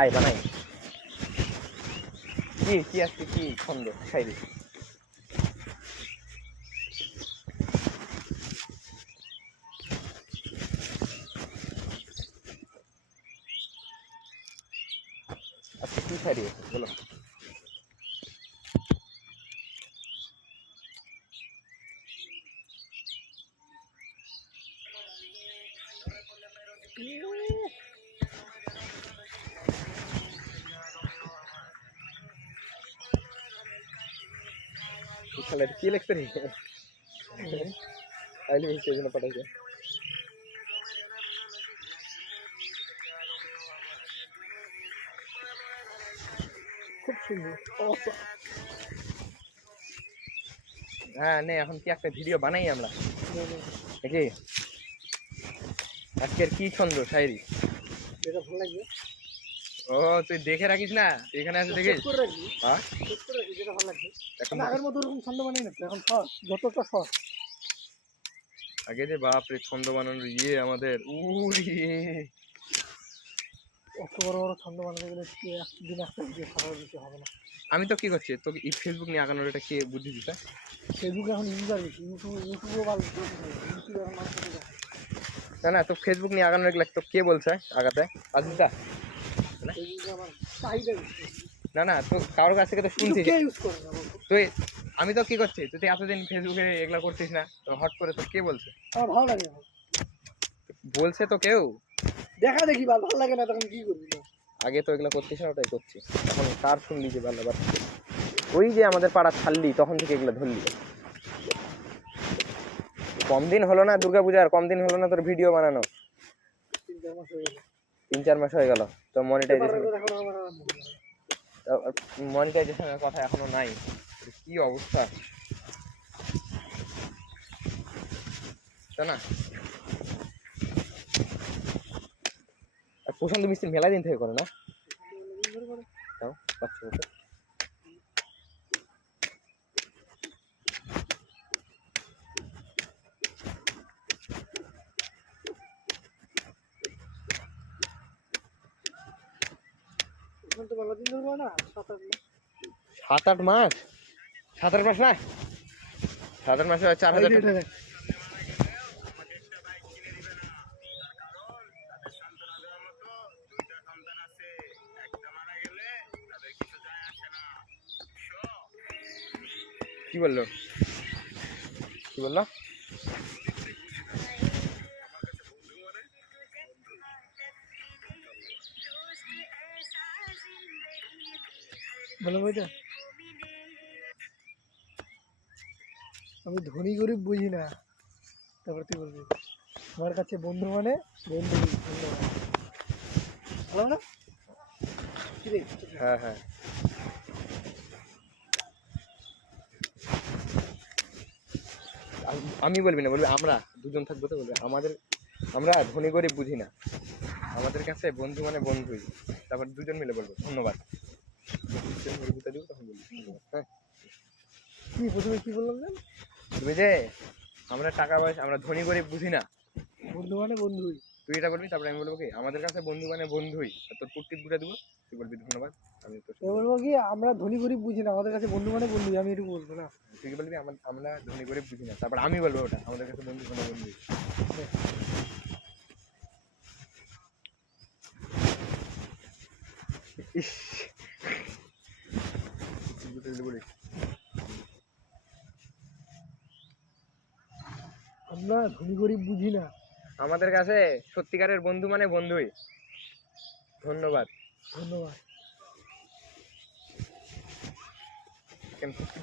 আয় বানাই কি আজকে কি ছন্দ শায়রি আজকে কি শায়রি আছে বলো কি লিখতে রে আইলি মিশে জন্য পাঠাইছে খুব সুন্দর হ্যাঁ নে এখন কি একটা ভিডিও বানাই আমরা নাকি আজকের কি ছন্দ শায়রি যেটা ভালো লাগবে ও তুই দেখে রাখিস না এখানে আছে দেখিস হ্যাঁ যেটা ভালো লাগবে এখন আগের মতো এরকম ছন্দ বানাই না এখন সর যতটা সর আগে যে বাপ রে ছন্দ বানানোর আমাদের অত বড় বড় ছন্দ বানাতে গেলে একদিন একটা ভিডিও ছাড়ার বেশি হবে না আমি তো কি করছি তোকে এই ফেসবুক নিয়ে আগানোর এটা কে বুদ্ধি দিতে ফেসবুক এখন ইউজার বেশি ইউটিউবও ভালো না না তো ফেসবুক নিয়ে আগানোর এগুলো তো কে বলছে আগাতে আজিজদা না না তো কারোর কাছ থেকে তো শুনছিস তুই আমি তো কি করছি তুই এতদিন ফেসবুকে এগুলা করছিস না তো হট করে তো কে বলছে আমার ভালো লাগে বলছে তো কেউ দেখা দেখি ভালো লাগে না তখন কি করবি আগে তো এগুলা করছিস না ওটাই করছি এখন কার শুনলি যে ভালো আবার ওই যে আমাদের পাড়া ছাড়লি তখন থেকে এগুলো ধরলি কম দিন হলো না দুর্গাপূজার কম দিন হলো না তোর ভিডিও বানানো 3-4 মাস হয়ে গেল তো মনিটাইজেশনের কথা এখনো নাই কি অবস্থা না প্রশান্ত মিস্ত্রি মেলা দিন থেকে করে না সাত আট মাস না 7-8 মাসে 4,000 টাকা কি বললো বলো বইটা আমি ধনী গরিব বুঝি না তারপর তুই বলবি আমার কাছে বন্ধু মানে বন্ধু ভালো না হ্যাঁ হ্যাঁ আমি বলবি না বলবি আমরা দুজন থাকবো তো বলবি আমরা ধনী গরিব বুঝি না আমাদের কাছে বন্ধু মানে বন্ধুই তারপর দুজন মিলে বলবো ধন্যবাদ হ্যাঁ কি প্রথমে কি বললাম তুমি যে আমরা টাকা পয়সা আমরা ধনী গরিব বুঝি না বন্ধু মানে বন্ধুই তুই এটা বলবি তারপরে আমি বলবো কি আমাদের কাছে বন্ধু মানে বন্ধুই তোর প্রত্যেক দুটা দেবো তুই বলবি ধন্যবাদ আমি তো বলবো কি আমরা ধনী গরিব বুঝি না আমাদের কাছে বন্ধু মানে বন্ধুই আমি এটুকু বলবো না তুই বলবি আমরা ধনী গরিব বুঝি না তারপর আমি বলবো ওটা আমাদের কাছে বন্ধু মানে বন্ধুই আমরা ধনী গরিব বুঝি না আমাদের কাছে সত্যিকারের বন্ধু মানে বন্ধুই ধন্যবাদ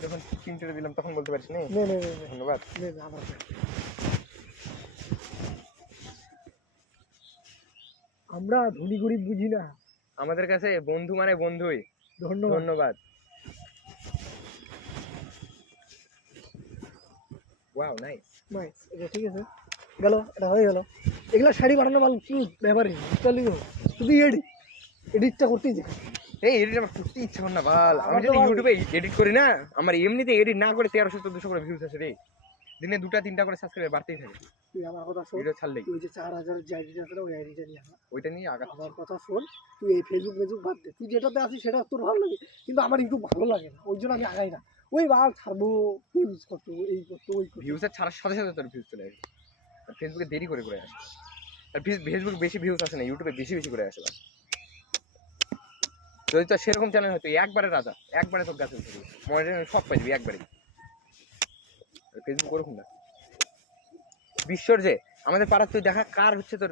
যখন চিন্তা দিলাম তখন বলতে পারছি না ধন্যবাদ আমরা ধনী গরিব বুঝি না আমাদের কাছে বন্ধু মানে বন্ধুই ধন্যবাদ ওয়াও নাইস এটা ঠিক আছে গেল এটা হয়ে গেল এগুলা শাড়ি বানানো ভালো কি ব্যাপারই চলি শুধু এডিটটা করতেই যে এই এডিট আমার করতে ইচ্ছা করে না বাল আমি যদি ইউটিউবে এডিট করি না আমার এমনিতে এডিট না করে 1300-1400 করে ভিউজ আসে রে দিনে 2-3টা করে সাবস্ক্রাইবার বাড়তেই থাকে। তুই আমার কথা শোন, ভিডিও ছাড়লেই তুই যে 4000 যে আইডিটা আছে না, ওই আইডিটা নিয়ে আয়। ওইটা নিয়ে আগা। আমার কথা শোন, তুই এই ফেসবুক বাদ দে, তুই যেটাতে আছিস সেটা তোর ভালো লাগে, কিন্তু আমার ইউটিউব ভালো লাগে না, ওই জন্য আমি আগাই না। ওই বাল ছাড়বো, ইউজ করতো, এই করতো, ওই করতো। ভিউজের ছাড়ার সাথে সাথে তোর ভিউজ চলে আসে, আর ফেসবুকে দেরি করে করে আসে। আর ফেসবুক বেশি ভিউজ আসে না, ইউটিউবে বেশি বেশি করে আসে। যদি তো সেরকম চ্যানেল হয়তো একবারে রাজা, একবারে তোর গাছে উঠে যাবে, মনিটর সব পাই যাবি একবারে। ফেসবুক ওরকম না। বিশ্বর যে আমাদের পাড়ার তুই দেখা কার হচ্ছে তোর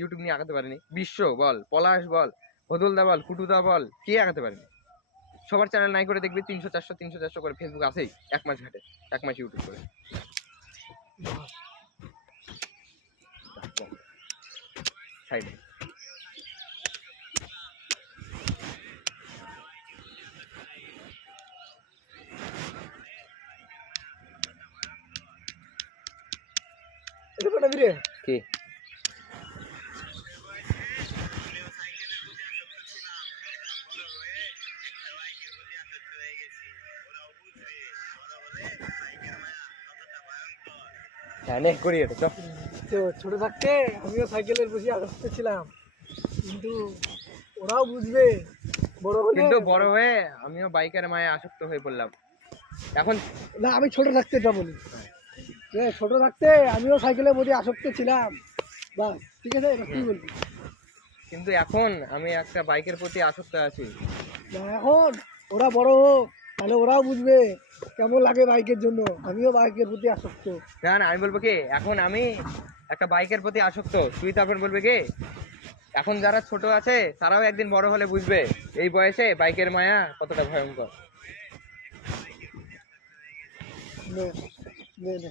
ইউটিউব নিয়ে আগাতে পারেনি? বিশ্ব বল, পলাশ বল, হদুলদা বল, কুটুদা বল, কে আগাতে পারেনি? সবার চ্যানেল নাই করে দেখবি 300-400 করে ফেসবুক আছেই, 1 মাস ঘাটে, 1 মাস ইউটিউব করে। সাইডে এটা পাঠাবি রে? কে? হ্যাঁ নে করি এটা চল। তো ছোট থাকতে আমিও সাইকেলের প্রতি আসক্ত ছিলাম, কিন্তু ওরাও বুঝবে বড় হলে। কিন্তু বড় হয়ে আমিও বাইকের মায়ে আসক্ত হয়ে পড়লাম এখন। না, আমি ছোট থাকতে এটা বলি, ছোট থাকতে আমিও সাইকেলের প্রতি আসক্ত ছিলাম, বাস ঠিক আছে, এটা কি বলবি? কিন্তু এখন আমি একটা বাইকের প্রতি আসক্ত আছি। না, এখন ওরা বড় হোক, তাহলে ওরাও বুঝবে কেমন লাগে বাইকের জন্য। আমিও বাইকের প্রতি আসক্ত। না না, আমি বলবো কি, এখন আমি একটা বাইকের প্রতি আসক্ত, তুই তারপর বলবে কি এখন যারা ছোট আছে তারাও একদিন বড় হলে বুঝবে এই বয়সে বাইকের মায়া কতটা ভয়ঙ্কর। নে, নে, নে।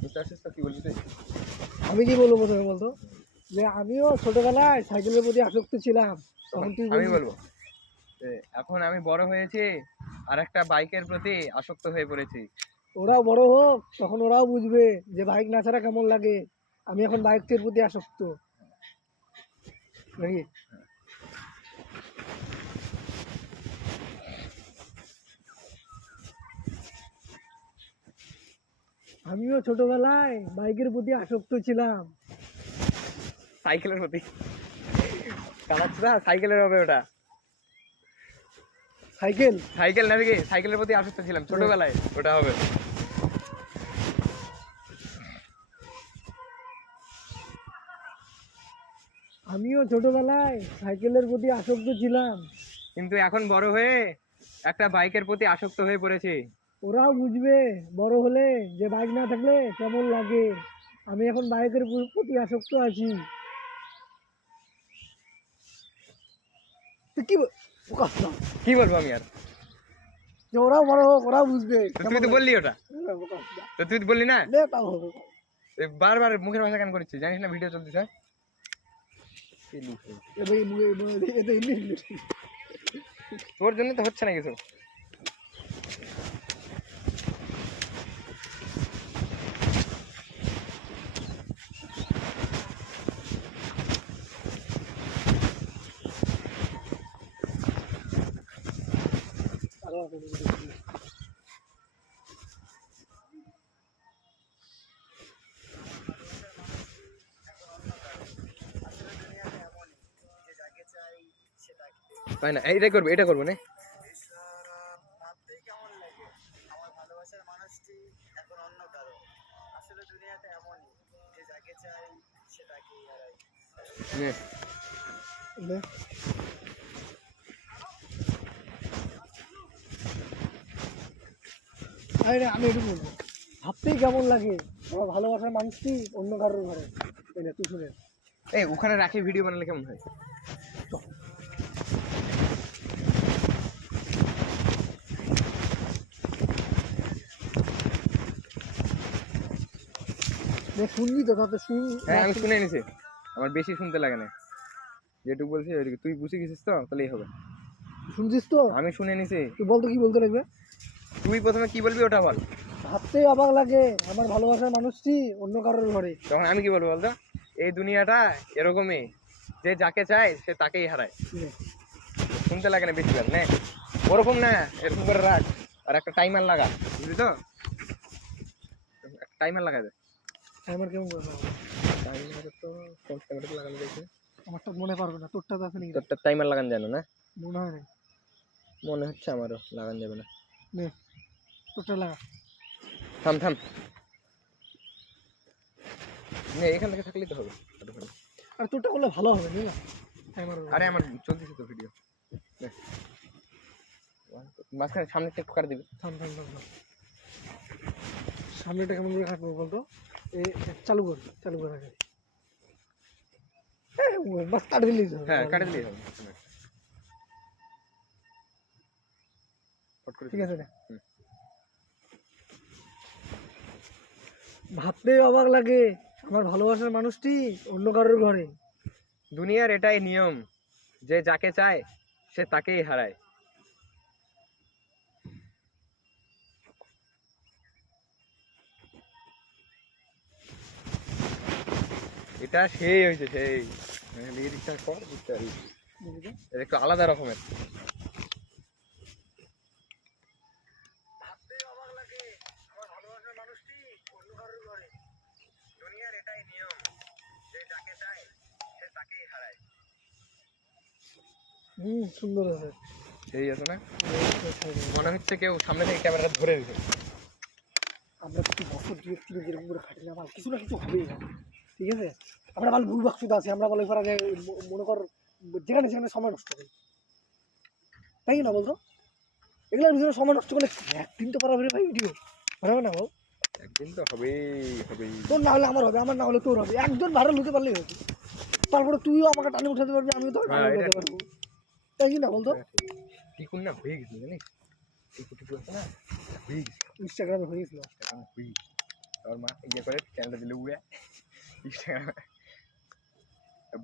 বুঝতে পারছিস তো কি বলবি তুই? আমি কি বলবো প্রথমে বলতো, যে আমিও ছোটবেলায় সাইকেলের প্রতি আসক্ত ছিলাম, তখন তুই আমি বলবো যে এখন আমি বড় হয়েছি আর একটা বাইকের প্রতি আসক্ত হয়ে পড়েছি। ওরাও বড় হোক, তখন ওরাও বুঝবে যে বাইক না ছাড়া কেমন লাগে। আমি এখন বাইকের প্রতি আসক্ত, নাকি? আমিও ছোটবেলায় বাইকের প্রতি আসক্ত ছিলাম। সাইকেলের প্রতি চালাচ্ছি না, সাইকেলের হবে ওটা। সাইকেল সাইকেল নেবে কি, সাইকেলের প্রতি আসক্ত ছিলাম ছোটবেলায়, ওটা হবে। আমিও ছোটবেলায় সাইকেলের প্রতি আসক্ত ছিলাম, কিন্তু এখন বড় হয়ে একটা বাইকের প্রতি আসক্ত হয়ে পড়েছি। ওরাও বুঝবে বড় হলে যে বাইক না থাকলে কেমন লাগে। আমি এখন বাইকের প্রতি আসক্ত আছি। তুই কি কি বলবো আমি আর? যে ওরাও বড় হোক, ওরাও বুঝবে। তুই তো বললি ওটা, তো তুই তো বললি না, বারবার মুখের ভাষা কেন করছিস? জানিস না ভিডিও চলতেছে? তোর জন্য তো হচ্ছে না কিছু। তাই না, এইটাই করবো, এটা করবো না। আমি একটু বলবো, ভাবতেই কেমন লাগে আমার ভালোবাসার মানুষটি অন্য কারোর ঘরে। তুই শুনে, এই ওখানে রাখি ভিডিও বানালে কেমন হয়? শুনবি তো, তাতে শুন। হ্যাঁ আমি শুনে নিছি, আমার বেশি শুনতে লাগে না, যেটুকু বলছি ওইটুকু। তুই বুঝে গেছিস তো, তাহলেই হবে। শুনছিস তো? আমি শুনে নিছি। তুই বলতো কি বলতে লাগবে? তুই প্রথমে কি বলবি ওটা বল। ভাবতেই অবাক লাগে আমার ভালোবাসার মানুষটি অন্য কারোর ঘরে। তখন আমি কি বলবো বলতো? এই দুনিয়াটা এরকমই, যে যাকে চায় সে তাকেই হারায়। শুনতে লাগে না বেশি বার, নে ওরকম না, এরকম করে রাখ, আর একটা টাইমার লাগা, বুঝলি তো? একটা টাইমার লাগা দে। টাইমার কেমন করে লাগাবো? টাইমার তো কোন টাইমার লাগানো যায়? আমারটা মনে পারবে না, তোরটা তো আছে নাকি? তোরটা টাইমার লাগানো যায় না? মনে হয় না। মনে হচ্ছে আমারও লাগানো যাবে না। নে তোরটা লাগা। থাম থাম, নে এখান থেকে থাকলেই তো হবে। আর তোরটা করলে ভালো হবে না? টাইমার। আরে আমার চলতেছে তো ভিডিও। মাঝখানে সামনে একটু কাট দিবি। থাম থাম থাম থাম। সামনেটা কেমন করে কাটবো বলতো? এই চালু কর, চালু কর আগে। বাস কাট দিলেই তো হবে। হ্যাঁ কাটে দিলেই হবে। ঠিক আছে রে। ভাবতে অবাক লাগে, আমার ভালোবাসার মানুষটি অন্য কারোর ঘরে। দুনিয়ার এটাই নিয়ম, যে যাকে চায় সে তাকেই হারায়। এটা সেই হয়েছে সেই লিরিক্সটা কর, বুঝতে পারি এটা একটু আলাদা রকমের। ভাবতে অবাক লাগে, আমার ভালোবাসার মানুষটি অন্য কারোর ঘরে। দুনিয়ার এটাই নিয়ম, যে যাকে চায় সে তাকেই হারায়। সুন্দর আছে। সেই আছে না? মনে হচ্ছে কেউ সামনে থেকে ক্যামেরাটা ধরে দিতে। আমরা কিছু বছর দুয়েক যেরকম করে খাটি না, কিছু না কিছু হবেই না, ঠিক আছে? আমরা ভালো ভুল বাক্সুদা আছি, আমরা বলে আগে মনে কর যেখানে সেখানে সময় নষ্ট করি, তাই না বলতো? এগুলোর ভিতরে সময় নষ্ট করলে একদিন তো পারা ভাই ভিডিও হবে না বল? একদিন তো হবেই হবেই। তোর না হলে আমার হবে, আমার না হলে তোর হবে। একজন ভাইরাল হতে পারলেই হবে, তারপরে তুইও আমাকে টানে উঠাতে পারবি, আমিও তোর টানে উঠাতে পারবো, তাই কি না বলতো? টিকুন না হয়ে গেছিল জানিস, টিকু টিকু আছে না, হয়ে গেছিল ইনস্টাগ্রামে হয়ে গেছিল। এখন হয়ে তোর মা ইয়ে করে চ্যানেলটা দিলে উড়ে ইনস্টাগ্রামে।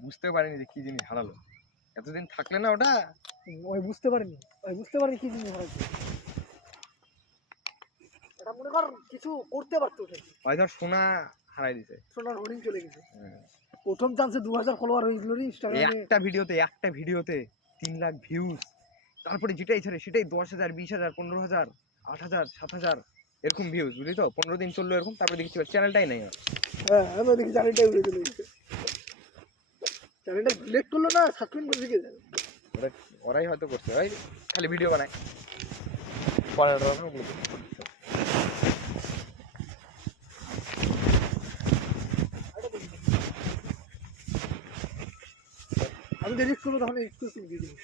বুঝতেও পারিনি যে কি জিনিস হারালো, এতদিন থাকলে না ওটা। ওই বুঝতে পারিনি কি জিনিস হারাইছে। এটা মনে কর কিছু করতে পারতো, হয়তো সোনা হারাই দিছে, সোনার হরিণ চলে গেছে। প্রথম চান্সে 2000 ফলোয়ার হয়েছিল রে ইনস্টাগ্রামে। একটা ভিডিওতে 3 লাখ ভিউজ, তারপরে যেটাই ছাড়ে সেটাই 10,000 20,000 15,000 8,000 7,000 এরকম ভিউজ, বুঝলি তো? 15 দিন চললো এরকম, তারপরে দেখছি চ্যানেলটাই নাই। হ্যাঁ আমি দেখি চ্যানেলটাই উড়ে চলে গেছে, চ্যানেলটা ডিলিট করলো না, সাসপেন্ড করে দিকে যাবে। ওরাই হয়তো করছে, ওই খালি ভিডিও বানায় পড়ার আমি ডিলিট করবো তখন এক্সক্লুসিভ দিয়ে দিবি,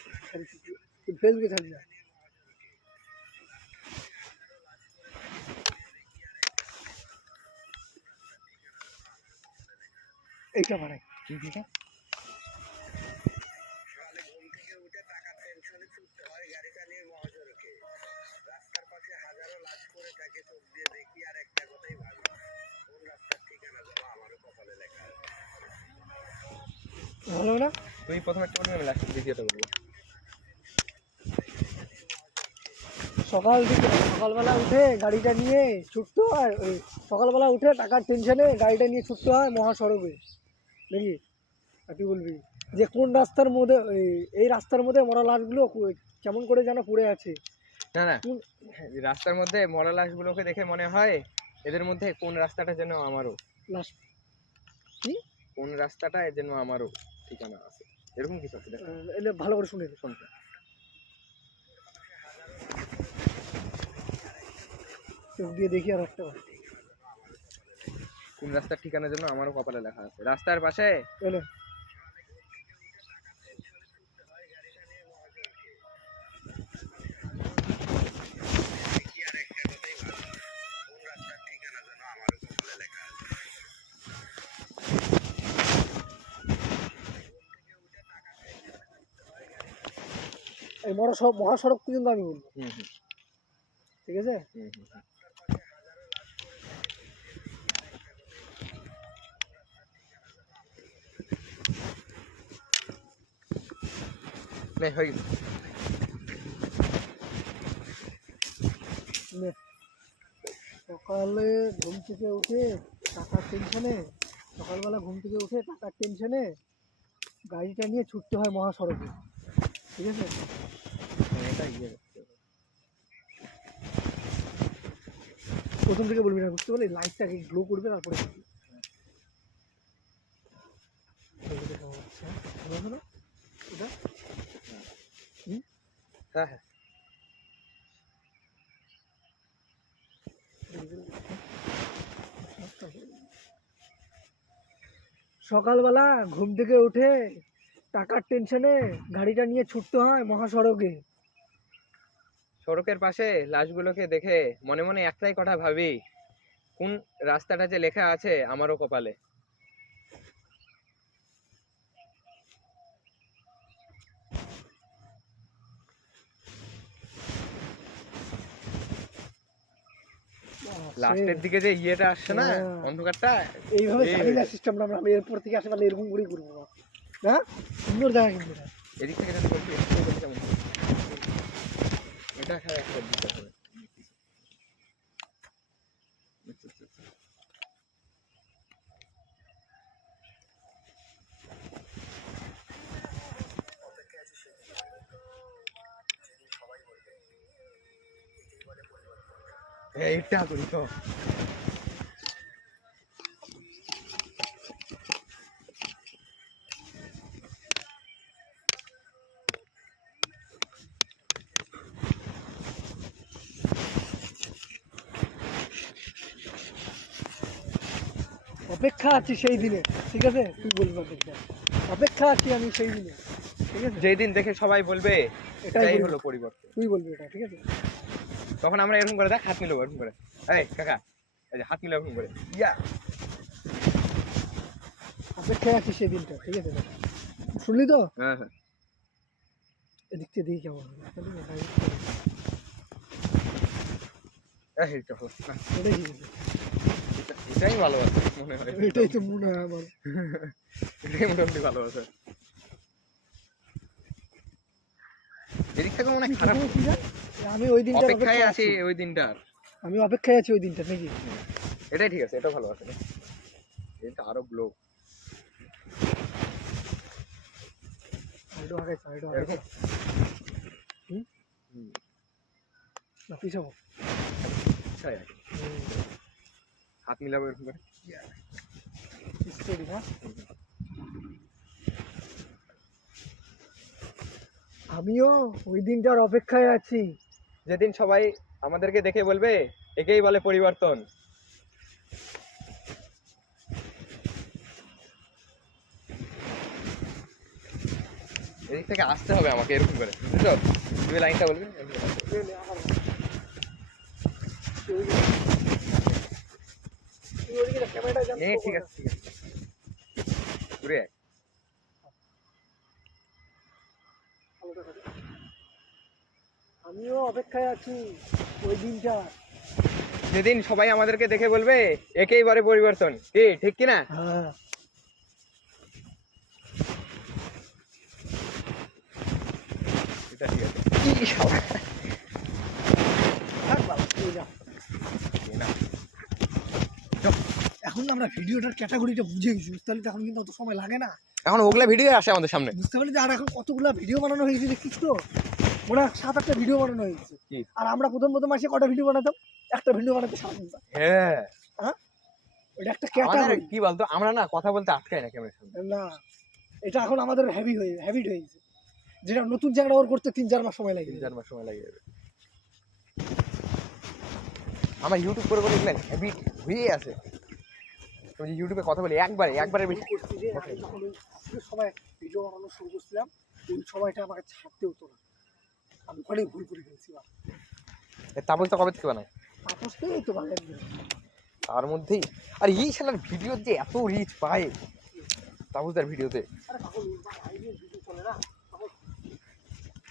ফেসবুকে ছাড়বি না। এইটা মানে কি দিছে? ভালো না? তুই প্রথমে একটা বলবি, আমি লাস্টে দ্বিতীয়টা বলবো। সকালবেলা উঠে গাড়িটা নিয়ে ছুটতে হয়, ওই সকালবেলা উঠে টাকার টেনশনে গাড়িটা নিয়ে ছুটতে হয় মহাসড়কে, নাকি? আর তুই বলবি যে কোন রাস্তার মধ্যে, এই রাস্তার মধ্যে মরা লাশগুলো কেমন করে যেন পড়ে আছে। না না, রাস্তার মধ্যে মরা লাশগুলোকে দেখে মনে হয় এদের মধ্যে কোন রাস্তাটা যেন আমারও, লাশ কি কোন রাস্তাটা যেন আমারও ঠিকানা আছে, এরকম কিছু আছে। এলে ভালো করে শুনে শুনতে চোখ দিয়ে দেখি আর একটা কোন রাস্তার ঠিকানা যেন আমারও কপালে লেখা আছে। রাস্তার পাশে এলে এই মহাসড়ক পর্যন্ত আমি বলবো, ঠিক আছে? সকালে ঘুম থেকে উঠে টাকার টেনশনে, সকালবেলা ঘুম থেকে উঠে টাকার টেনশনে গাড়িটা নিয়ে ছুটতে হয় মহাসড়কে, ঠিক আছে? প্রথম থেকে বলবি না, বুঝতে পারলি? লাইটটাকে গ্লো করবে তারপরে বলবি। এটা কেমন হচ্ছে, হ্যাঁ? ভালো হলো না? এটা হ্যাঁ হ্যাঁ সকালবেলা ঘুম থেকে উঠে টাকার টেনশনে গাড়িটা নিয়ে ছুটতে হয় মহাসড়কে। সড়কের পাশে লাশগুলোকে দেখে মনে মনে একটাই কথা ভাবি, কোন রাস্তাটা যে লেখা আছে আমারও কপালে। লাস্টের দিকে যে ইয়েটা আসছে না, হ্যাঁ। অন্ধকারটা, এইভাবে এই জানি না সিস্টেমটা আমরা এরপর থেকে আশেপাশে এরকম করেই করবো না, না? সুন্দর জায়গা কিন্তু এটা। এদিক থেকে যদি বলছি এদিক থেকে বলছি কেমন হবে? এটা হ্যাঁ একটা দিতে হবে। আচ্ছা, আচ্ছা, আচ্ছা। এইটা করি তো। অপেক্ষা আছি সেই দিনে, ঠিক আছে? তুই বলবি অপেক্ষা, অপেক্ষা আছি আমি সেই দিনে, ঠিক আছে? যেই দিন দেখে সবাই বলবে এটাই এটাই বলবো। হলো পরিবর্তন, তুই বলবি এটা, ঠিক আছে? তখন আমরা এরকম করে দেখ হাত মিলাবো এরকম করে, এই কাকা এই যে হাত মিলাবো এরকম করে, ইয়া। অপেক্ষায় আছি সেই দিনটা, ঠিক আছে? শুনলি তো? হ্যাঁ হ্যাঁ এদিক থেকে দেখি কেমন হবে। এইটা হলো। হ্যাঁ, এটাই ঠিক আছে, এটাই ভালোবাসা মনে হয়, এটাই তো মনে হয় আমার। এটাই মোটামুটি ভালোবাসা। এদিক থেকে মনে হয় খারাপ। কি জান? আমি ওই দিনটার অপেক্ষায় আছি ওই দিনটার, আমি অপেক্ষায় আছি ওই দিনটা, নাকি? এটাই ঠিক আছে, এটা ভালোবাসা। এটা আরো গ্লো আইডো আগে আইডো এরকম। হুম? না পিছাবো। আচ্ছা, হাত মিলাবো এরকম করে। স্টোরি না? আমিও ওই দিনটার অপেক্ষায় আছি, যেদিন সবাই আমাদেরকে দেখে বলবে একেই বলে পরিবর্তন। এদিক থেকে আসতে হবে আমাকে এরকম করে, বুঝছো? তুমি লাইনটা বলবে ঠিক আছে ঠিক আছে ঘুরে আয়। আমিও অপেক্ষায় আছি ওই দিনটা। যেদিন সবাই আমাদেরকে দেখে বলবে একেই বলে পরিবর্তন, কি ঠিক কিনা? হ্যাঁ, এটা ঠিক আছে। কি সবাই থাক বাবা, তুই যা। না, এখন আমরা ভিডিওটার ক্যাটাগরিটা বুঝে গেছি, বুঝতে পারলি তো? এখন কিন্তু অত সময় লাগে না, এখন ওগুলা ভিডিও আসে আমাদের সামনে। বুঝতে পারলি? আর এখন কতগুলা ভিডিও বানানো হয়েছে দেখিস তো, মনে হয় 7-8টা ভিডিও বানানো হয়েছে। কি? আর আমরা প্রথম আসে কটা ভিডিও বানাতাম? একটা ভিডিও বানাতে সারাদিন। হ্যাঁ, ওটা একটা আমাদের ক্যাটাগরি কি বলতো, আমরা না কথা বলতে আটকাই না ক্যামেরার সামনে। না, এটা এখন আমাদের হ্যাবিট হয়েছে, যেটা নতুন চ্যানেল ওর করতে 3-4 মাস সময় লাগে। 3-4 মাস সময় লাগে যাবে। আমার ইউটিউব করে করে এগুলো হ্যাবিট হয়ে আছে। আমি যে ইউটিউবে কথা বলি একবারের বেশি। করছি যে আমি যখন ওই সময় ভিডিও বানানো শুরু করছিলাম, ওই সময়টা আমাকে ছাড়তে হতো না, আমি অনেক ভুল করে ফেলছিলাম। তাপস তো কবে থেকে বানায়, তাপস তো এই তো বানাই দিল। তার মধ্যেই আর এই শালার ভিডিও যে এত রিচ পায় তাপসদার ভিডিওতে। আরে পাগল, আইডিয়া ভিডিও চলে না।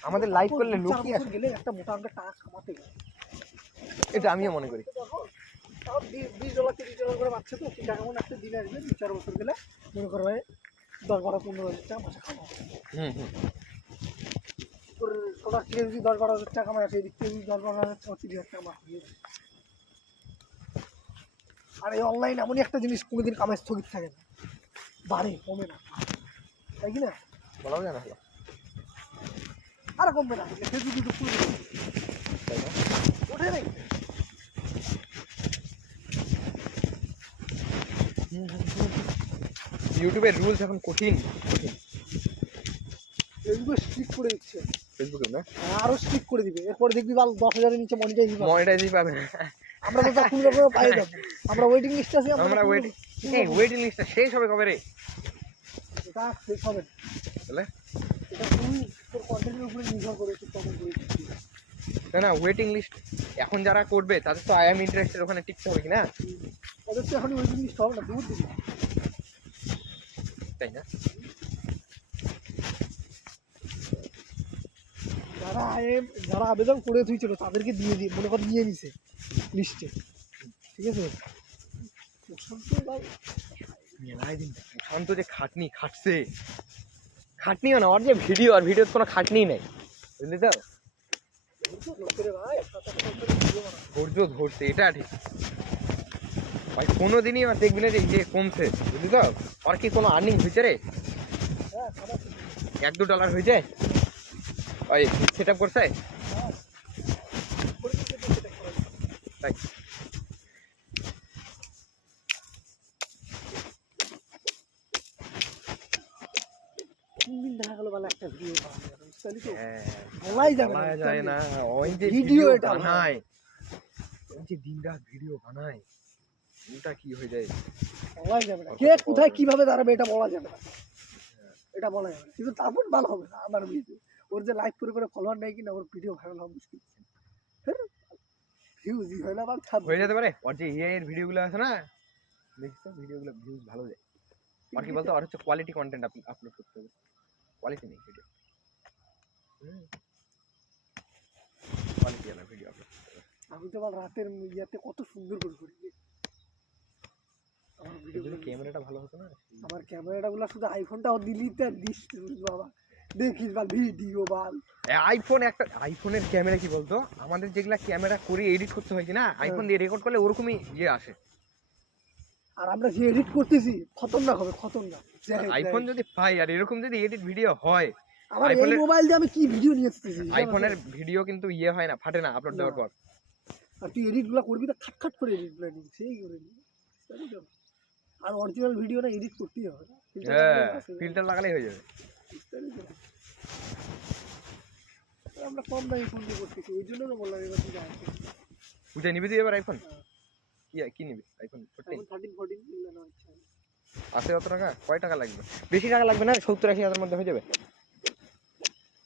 আমাদের লাইক করলে তাপস লোকই 4 আসে, বছর গেলে একটা মোটা অঙ্কের টাকা কামাতে গেলে এটা আমিও মনে করি। তাও $20-30 করে পাচ্ছে তো, চিন্তা কেমন একটা দিন আসবে 2-4 বছর গেলে, মনে করো 10-12-15,000 টাকা মাসে কামাবো। হুম তোর প্রোডাক্ট থেকে যদি 10-12 হাজার টাকা কামায়, সেই দিক থেকে 10-12 হাজার টাকা 30,000 টাকা মাস হয়ে যাবে। আর এই অনলাইন এমনই একটা জিনিস, কোনোদিন কামাই স্থগিত থাকে না, বাড়ে কমে না, তাই কি না? বলাও যায় না হলো, আর কমবে না, ফেসবুক ইউটিউব পুরো তাই না? ওঠে নাই। ইউটিউবের রুলস এখন কঠিন কঠিন। ফেসবুকে স্ট্রিক্ট করে দিচ্ছে, ফেসবুকে না আরো স্ট্রিক্ট করে দিবে, এরপরে দেখবি বাল 10,000-এর নিচে মনিটাইজ দিবে। মনিটাইজই পাবে না। আমরা তো তখন কোনো পাই না, আমরা ওয়েটিং লিস্টে আছি। আমরা ওয়েটিং লিস্টটা শেষ হবে কবে রে? এটা শেষ হবে না। তাহলে এটা তুই তোর কন্টেন্টের উপরে নির্ভর করে তুই কখন করে দিচ্ছিস। না না ওয়েটিং লিস্ট এখন যারা করবে তাদের তো আই এম ইন্টারেস্টেড ওখানে টিকতে হবে কি না? ওদের তো এখনই ওয়েটিং লিস্ট হবে না, দূর দিবি। তাই না? যারা আবেদন করে তুইছিল তাদেরকে দিয়ে দিয়ে মনে কর নিয়ে নিছে লিস্টে, ঠিক আছে? শান্ত যে খাটনি খাটছে, খাটনিও না ওর যে ভিডিও, আর ভিডিওর কোনো খাটনি নাই, বুঝলি তো? ধৈর্য ধরছে, এটা ঠিক ভাই। কোনোদিনই আর দেখবি না যে ইয়ে কমছে, বুঝলি তো? আর কি কোনো আর্নিং হয়েছে রে? $1-2 হয়েছে ওই সেট আপ করছে তাই? কোনদিন দেখা গেল ভালো একটা ভিডিও হ্যাঁ, বলাই বলা যায় না। ওই যে ভিডিও ভিডিও এটা বানায়, ওই যে দিনরাত ভিডিও বানায়, ওটা কি হয়ে যায় বলাই যাবে না। কে কোথায় কিভাবে দাঁড়াবে এটা বলা যাবে না, এটা বলা যাবে না। কিন্তু তারপর ভালো হবে না আমার ভিডিও, ওর যে লাইক করে ফলোয়ার নেই কিনা ওর ভিডিও ভাইরাল হবে মুশকিল। ভিউজই হয় না, হয়ে যেতে পারে। ওর যে এআই এর ভিডিওগুলো আছে না, দেখছো ভিডিওগুলো ভিউজ ভালো যায়। আর কি বলতো, আর হচ্ছে কোয়ালিটি কন্টেন্ট আপলোড করতে হবে, কোয়ালিটি নেই ভিডিও, কোয়ালিটি না ভিডিও আপলোড করতে হবে। আমি তো আবার রাতের ইয়াতে কত সুন্দর করে করি আমার ভিডিও। যদি ক্যামেরাটা ভালো হতো না। আমার ক্যামেরাটা গুলো শুধু আইফোনটাও দিলি তো দিস বাবা, দেখিস বা ভিডিও বাল। আইফোন একটা আইফোনের ক্যামেরা কি বলতো, আমাদের যেগুলা ক্যামেরা করে এডিট করতে হয় কি না, আইফোন দিয়ে রেকর্ড করলে ওরকমই ইয়ে আসে। আর আমরা যে এডিট করতেছি খতরনাক হবে, খতরনাক। আইফোন যদি পাই আর এরকম যদি এডিট ভিডিও হয়, আমার এই মোবাইল দিয়ে আমি কি ভিডিও নিয়ে আসতেছি, আইফোনের ভিডিও কিন্তু ইয়ে হয় না, ফাটে না আপলোড দেওয়ার পর। আর তুই এডিট গুলো করবি তো খাট খাট করে এডিট গুলো নিবি, সেই করে নিবি। আর অরিজিনাল ভিডিওটা এডিট করতেই হবে, হ্যাঁ, ফিল্টার লাগালেই হয়ে যাবে। আমরা কম দামি ফোন দিয়ে করতেছি, ওই জন্য তো বললাম এবার তুই আইফোন বুঝে নিবি তুই এবার আইফোন? কি নিবি? আইফোন 14? 13-14 কিনলে না ইচ্ছা আছে কত টাকা? কয় টাকা লাগবে? বেশি টাকা লাগবে না, 70-80 হাজার মধ্যে হয়ে যাবে।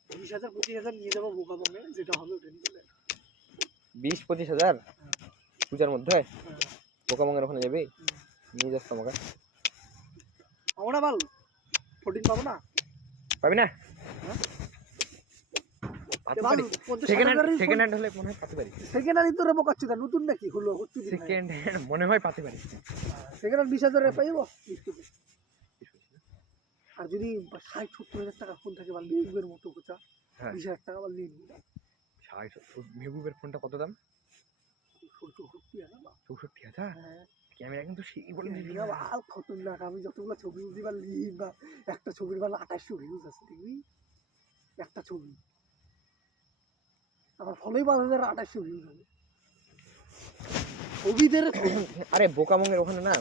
20,000-25,000 নিয়ে যাবো বোকা বমে, যেটা হবে ওটা নিয়ে যাবে। 20-25 হাজার পূজার মধ্যে পোকামঙ্গের ওখানে যাবি? নিয়ে যাস আমাকে। আমরা বল 14 পাবো না? পাবি না? হ্যাঁ? পাতে পারি। সেকেন্ড হ্যান্ড হলে মনে হয় পাতে পারি। সেকেন্ড হ্যান্ড তোরে বোকাচ্ছি না, নতুন নাকি হলো হচ্ছে দিন। সেকেন্ড হ্যান্ড মনে হয় পাতে পারি। সেকেন্ড হ্যান্ড 20,000 এ পাইবো। আর যদি 60-70,000 টাকা ফোন থাকে বা লিউবের মতো কোচা, 20,000 টাকা বা নিয়ে নিবি। 60 মেহবুবের ফোনটা কত দাম? 64,000? হ্যাঁ, ক্যামেরা কিন্তু সেই বলে দিবি না। আর খতরনাক। আমি যতগুলো ছবি উঠি বা লিখ বা একটা ছবির বেলা 2800 ভিউজ আছে, দেখবি একটা ছবি আমার ফলোই 5,2800 ভিউজ হবে ছবিদের। আরে বোকামঙ্গের ওখানে না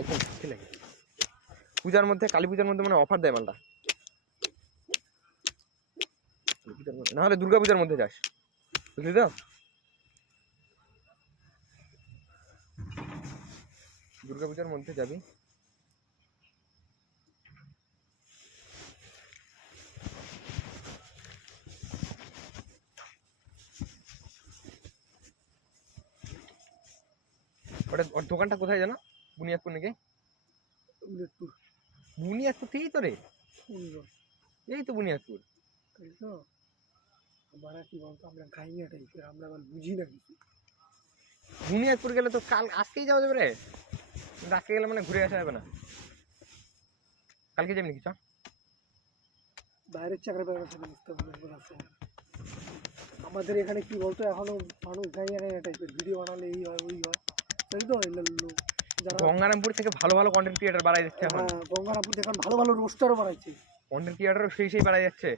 একদম ঠিক লাগে। পূজার মধ্যে, কালী পূজার মধ্যে মানে অফার দেয় মালটা। না হলে দুর্গা পূজার মধ্যে যাস, বুঝলি তো? দুর্গা পূজার মধ্যে যাবি। ওর দোকানটা কোথায় জানো? বুনিয়াদপুর নাকি? বুনিয়াদপুর থেকেই তো রে, এই তো বুনিয়াদপুর। আমরা কি বলতো, আমরা গাইয়া টাইপের, আমরা আবার বুঝি না কিছু। বুনিয়াদপুর গেলে তো আজকেই যাওয়া যাবে রে, রাখতে গেলে মানে ঘুরে আসা যাবে না। কালকে যাবি নাকি? চ বাইরের চাকরি পাওয়ার সাথে বুঝতে পারবো। আমাদের এখানে কি বলতো, এখনো মানুষ গাইয়া গাইয়া টাইপের ভিডিও বানালে এই হয় ওই হয়, তাই তো যারা গঙ্গারামপুর থেকে ভালো ভালো কন্টেন্ট ক্রিয়েটর বাড়াই যাচ্ছে এখন। গঙ্গারামপুর এখন ভালো ভালো রোস্টারও বানাইছে, কন্টেন্ট ক্রিয়েটরও সেই বাড়াই যাচ্ছে।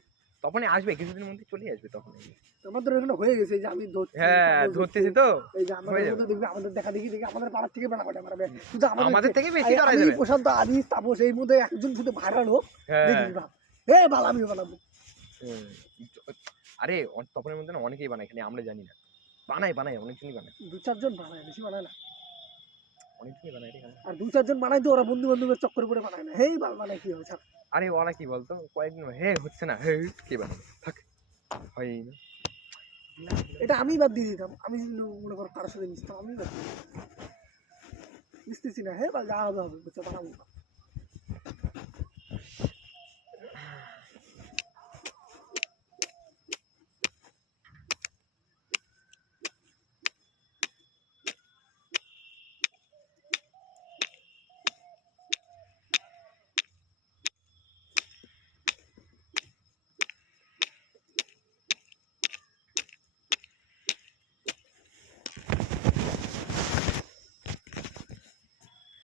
তখনই আসবে, কিছুদিনের মধ্যে চলে আসবে তখনই। আমাদের এখানে হয়ে গেছে এই যে আমি হ্যাঁ ধরতেছি তো, এই যে হয়ে আমাদের যাবে। মধ্যে দেখবি আমাদের দেখা দেখি দেখি আমাদের পাড়ার থেকে বেড়াবাটা মারাবে শুধু আমাদের থেকে বেশি করা আমি যাবে। প্রশান্ত আদিস তাপস এই মধ্যে একজন শুধু ভাইরাল হোক হ্যাঁ দেখবি না বালামি বানাবো। হুম। আরে তপনের মধ্যে না অনেকেই বানায়, এখানে আমরা জানি না। বানায় বানায় অনেকজনই বানায়, 2-4 জন বানায়, বেশি বানায় না। অনেকজনই বানায় রে এখানে। আর 2-4 জন বানাই তো ওরা বন্ধু বান্ধবের চক্করে পড়ে বানায় না, বাল বানায় কি হবে ছাড়। আরে ওরা কি বলতো, কয়েকদিন হচ্ছে না, কে বানাবে থাক, হয় না। এটা আমি বাদ দিয়ে দিতাম, আমি মনে করো কারোর সাথে মিশতাম, আমি বাদ দিয়ে দিতাম। মিশতেছি না, বাল যা হবে হবে, বুঝছো, বানাবো না।